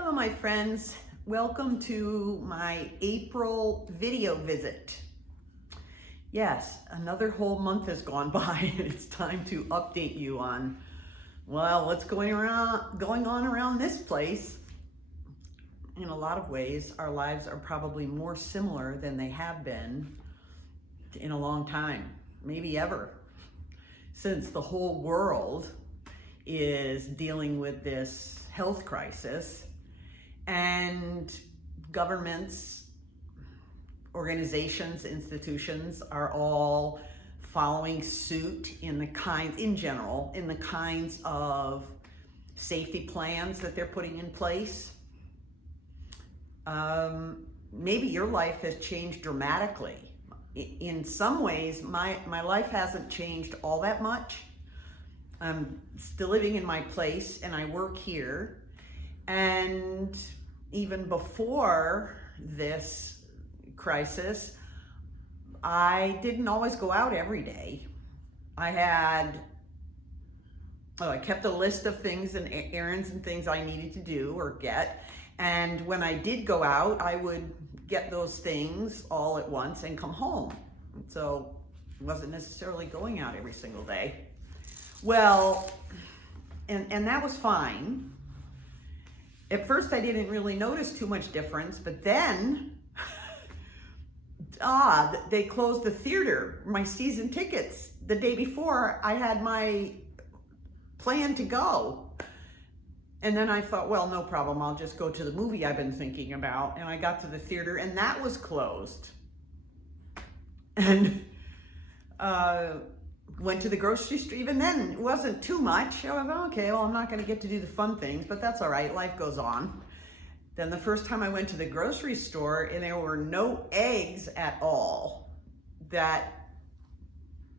Hello, my friends. Welcome to my April video visit. Yes, another whole month has gone by. It's time to update you on, well, what's going on around this place. In a lot of ways, our lives are probably more similar than they have been in a long time, maybe ever, since the whole world is dealing with this health crisis. And governments, organizations, institutions are all following suit in the kinds of safety plans that they're putting in place. Maybe your life has changed dramatically. In some ways, my life hasn't changed all that much. I'm still living in my place and I work here. And even before this crisis, I didn't always go out every day. I kept a list of things and errands and things I needed to do or get. And when I did go out, I would get those things all at once and come home. So I wasn't necessarily going out every single day. Well, and that was fine. At first, I didn't really notice too much difference, but then, they closed the theater, my season tickets. The day before, I had my plan to go. And then I thought, well, no problem, I'll just go to the movie I've been thinking about. And I got to the theater, and that was closed. And went to the grocery store. Even then, it wasn't too much. I was okay, well, I'm not going to get to do the fun things, but that's all right. Life goes on. Then the first time I went to the grocery store and there were no eggs at all. That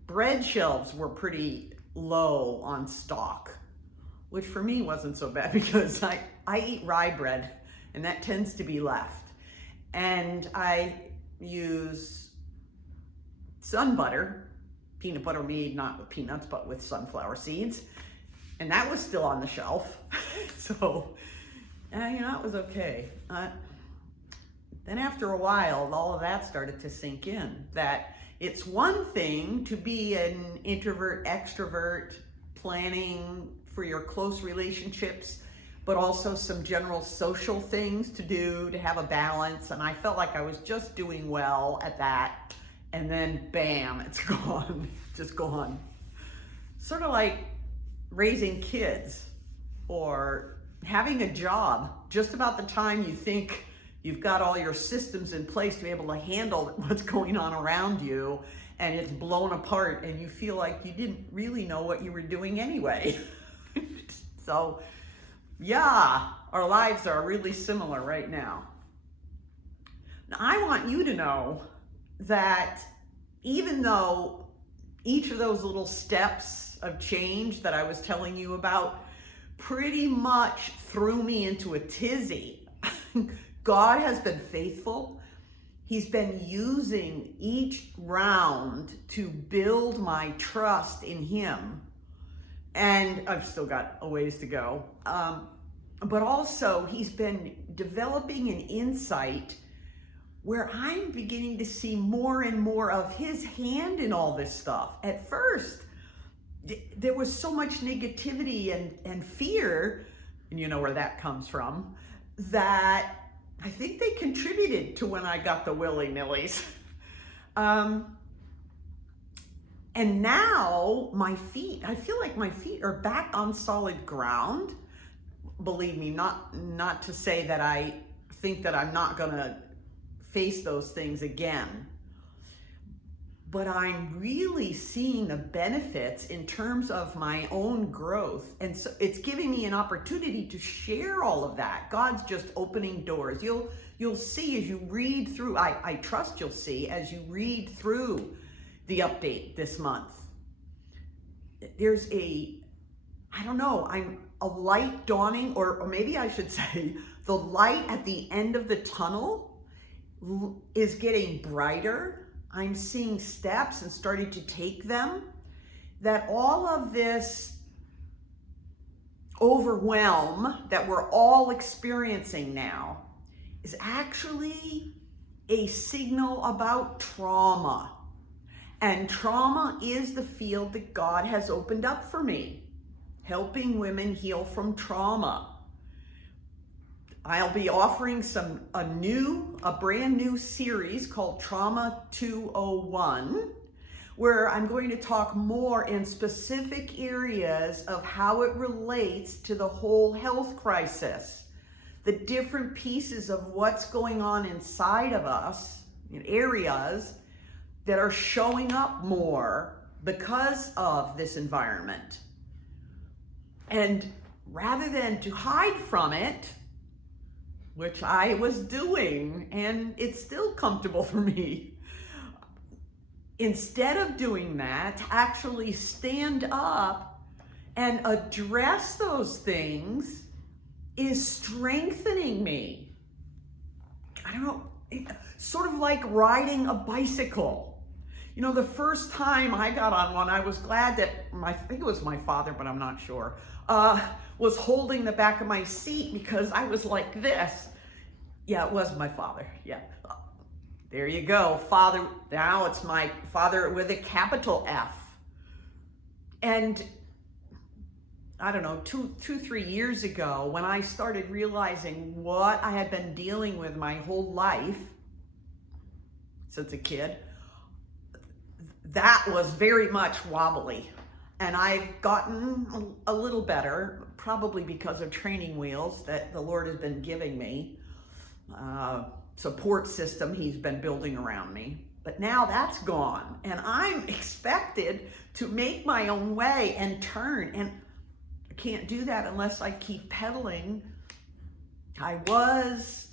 bread shelves were pretty low on stock, which for me wasn't so bad because I eat rye bread and that tends to be left. And I use sun butter, peanut butter made not with peanuts, but with sunflower seeds. And that was still on the shelf. So, it was okay. Then after a while, all of that started to sink in, that it's one thing to be an introvert, extrovert, planning for your close relationships, but also some general social things to do, to have a balance. And I felt like I was just doing well at that. And then bam, it's gone, just gone. Sort of like raising kids or having a job just about the time you think you've got all your systems in place to be able to handle what's going on around you, and it's blown apart and you feel like you didn't really know what you were doing anyway. So yeah, our lives are really similar right now. Now I want you to know that even though each of those little steps of change that I was telling you about pretty much threw me into a tizzy, God has been faithful. He's been using each round to build my trust in Him. And I've still got a ways to go. But also He's been developing an insight where I'm beginning to see more and more of His hand in all this stuff. At first, there was so much negativity and fear, and you know where that comes from, that I think they contributed to when I got the willy-nillys. And now I feel like my feet are back on solid ground. Believe me, not to say that I think that I'm not gonna face those things again, but I'm really seeing the benefits in terms of my own growth. And so it's giving me an opportunity to share all of that. God's just opening doors. You'll see as you read through, I trust you'll see as you read through the update this month. There's I'm a light dawning, or maybe I should say the light at the end of the tunnel is getting brighter. I'm seeing steps and starting to take them. That all of this overwhelm that we're all experiencing now is actually a signal about trauma. And trauma is the field that God has opened up for me, helping women heal from trauma. I'll be offering a brand new series called Trauma 201, where I'm going to talk more in specific areas of how it relates to the whole health crisis, the different pieces of what's going on inside of us in areas that are showing up more because of this environment. And rather than to hide from it, which I was doing, and it's still comfortable for me, instead of doing that, actually stand up and address those things is strengthening me. I don't know, sort of like riding a bicycle. You know, the first time I got on one, I was glad that I think it was my father, but I'm not sure, was holding the back of my seat because I was like this. Yeah, it was my father, yeah. There you go, father. Now it's my father with a capital F. And I don't know, 3 years ago, when I started realizing what I had been dealing with my whole life since a kid, that was very much wobbly. And I've gotten a little better, probably because of training wheels that the Lord has been giving me. Support system he's been building around me. But now that's gone, and I'm expected to make my own way and turn, and I can't do that unless I keep pedaling. I was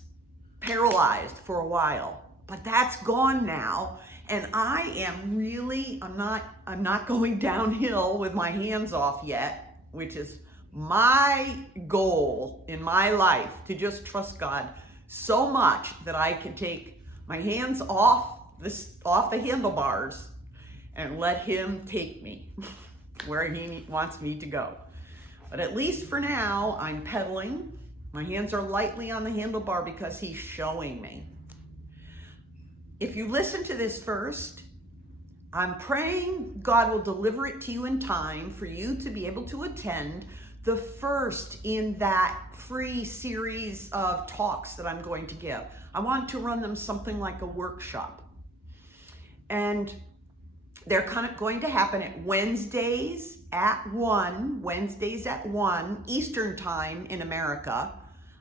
paralyzed for a while, but that's gone now, and I am really, I'm not going downhill with my hands off yet, which is my goal in my life, to just trust God so much that I can take my hands off the handlebars and let him take me where he wants me to go. But at least for now, I'm pedaling. My hands are lightly on the handlebar because he's showing me. If you listen to this first, I'm praying God will deliver it to you in time for you to be able to attend the first in that free series of talks that I'm going to give. I want to run them something like a workshop. And they're kind of going to happen at Wednesdays at 1 Eastern Time in America.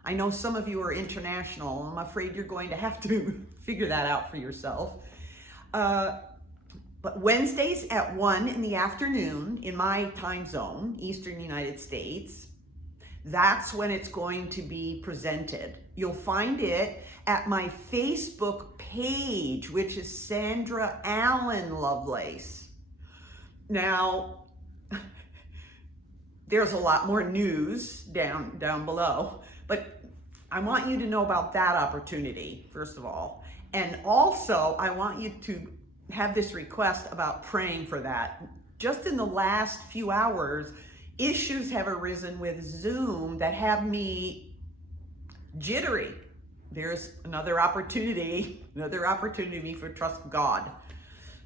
I know some of you are international. I'm afraid you're going to have to figure that out for yourself. But Wednesdays at 1 in the afternoon in my time zone, Eastern United States, that's when it's going to be presented. You'll find it at my Facebook page, which is Sandra Allen Lovelace. Now, there's a lot more news down below, but I want you to know about that opportunity, first of all. And also, I want you to have this request about praying for that. Just in the last few hours, issues have arisen with Zoom that have me jittery. There's another opportunity for trust God.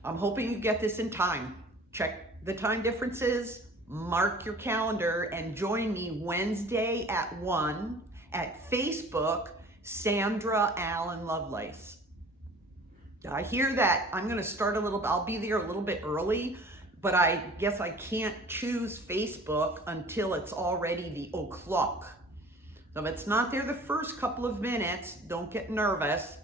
I'm hoping you get this in time. Check the time differences, mark your calendar, and join me Wednesday at 1 at Facebook, Sandra Allen Lovelace. I hear that I'm going to start I'll be there a little bit early, but I guess I can't choose Facebook until it's already the o'clock. So if it's not there the first couple of minutes, don't get nervous.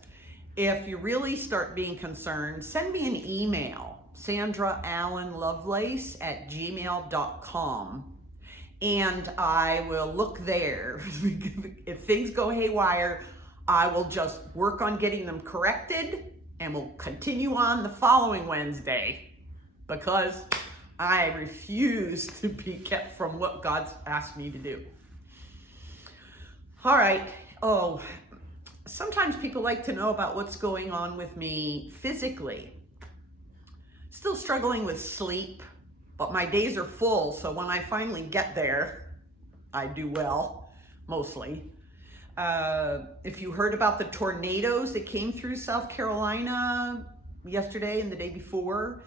If you really start being concerned, send me an email, sandraallenlovelace@gmail.com, and I will look there. If things go haywire, I will just work on getting them corrected, and we'll continue on the following Wednesday, because I refuse to be kept from what God's asked me to do. All right. Oh, sometimes people like to know about what's going on with me physically. Still struggling with sleep, but my days are full, so when I finally get there, I do well, mostly. If you heard about the tornadoes that came through South Carolina yesterday and the day before,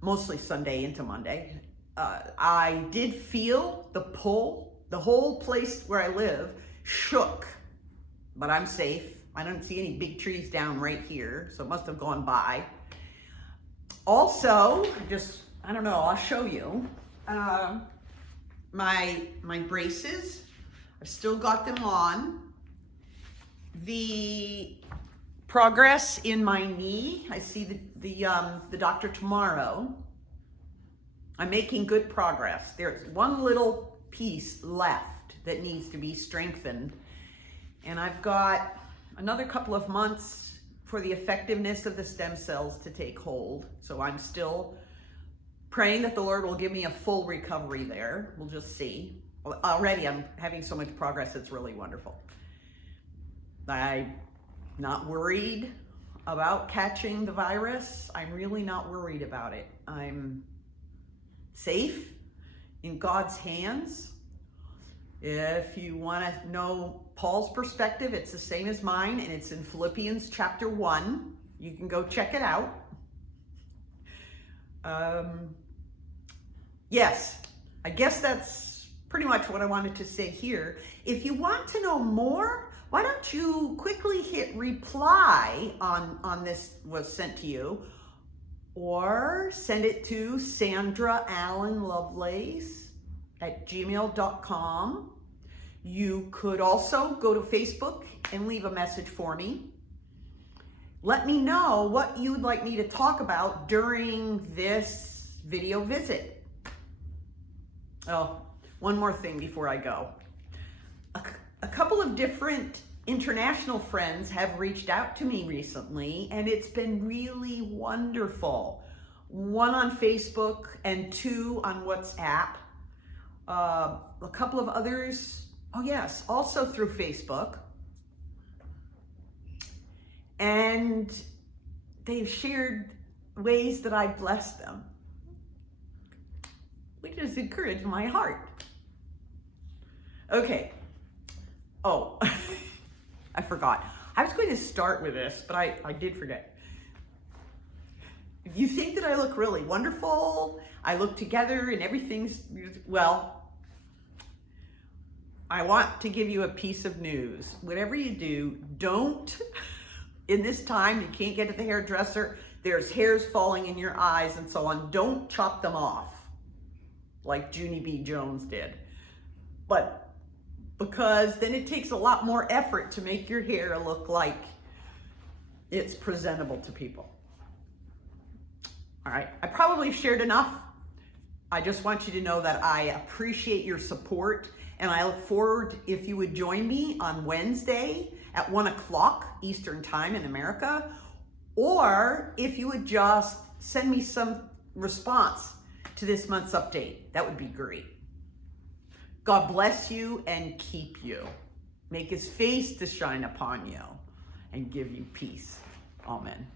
mostly Sunday into Monday, I did feel the pull. The whole place where I live shook, but I'm safe. I don't see any big trees down right here, so it must have gone by. Also, I don't know, I'll show you. My braces, I've still got them on. The progress in my knee, I see the doctor tomorrow. I'm making good progress. There's one little piece left that needs to be strengthened. And I've got another couple of months for the effectiveness of the stem cells to take hold. So I'm still praying that the Lord will give me a full recovery there. We'll just see. Already I'm having so much progress, it's really wonderful. I'm not worried about catching the virus. I'm really not worried about it. I'm safe in God's hands. If you want to know Paul's perspective, it's the same as mine, and it's in Philippians chapter 1. You can go check it out. Yes, I guess that's pretty much what I wanted to say here. If you want to know more, why don't you quickly hit reply on this was sent to you, or send it to sandraallenlovelace@gmail.com. You could also go to Facebook and leave a message for me. Let me know what you would like me to talk about during this video visit. Oh, one more thing before I go. A couple of different international friends have reached out to me recently, and it's been really wonderful. One on Facebook and 2 on WhatsApp. A couple of others, oh yes, also through Facebook. And they've shared ways that I bless them, which has encouraged my heart. Okay. Oh, I forgot. I was going to start with this, but I did forget. If you think that I look really wonderful, I look together and everything's, well, I want to give you a piece of news. Whatever you do, don't, in this time, you can't get to the hairdresser, there's hairs falling in your eyes and so on, don't chop them off like Junie B. Jones did. Because then it takes a lot more effort to make your hair look like it's presentable to people. All right, I probably shared enough. I just want you to know that I appreciate your support, and I look forward if you would join me on Wednesday at 1 o'clock Eastern Time in America, or if you would just send me some response to this month's update. That would be great. God bless you and keep you. Make his face to shine upon you and give you peace. Amen.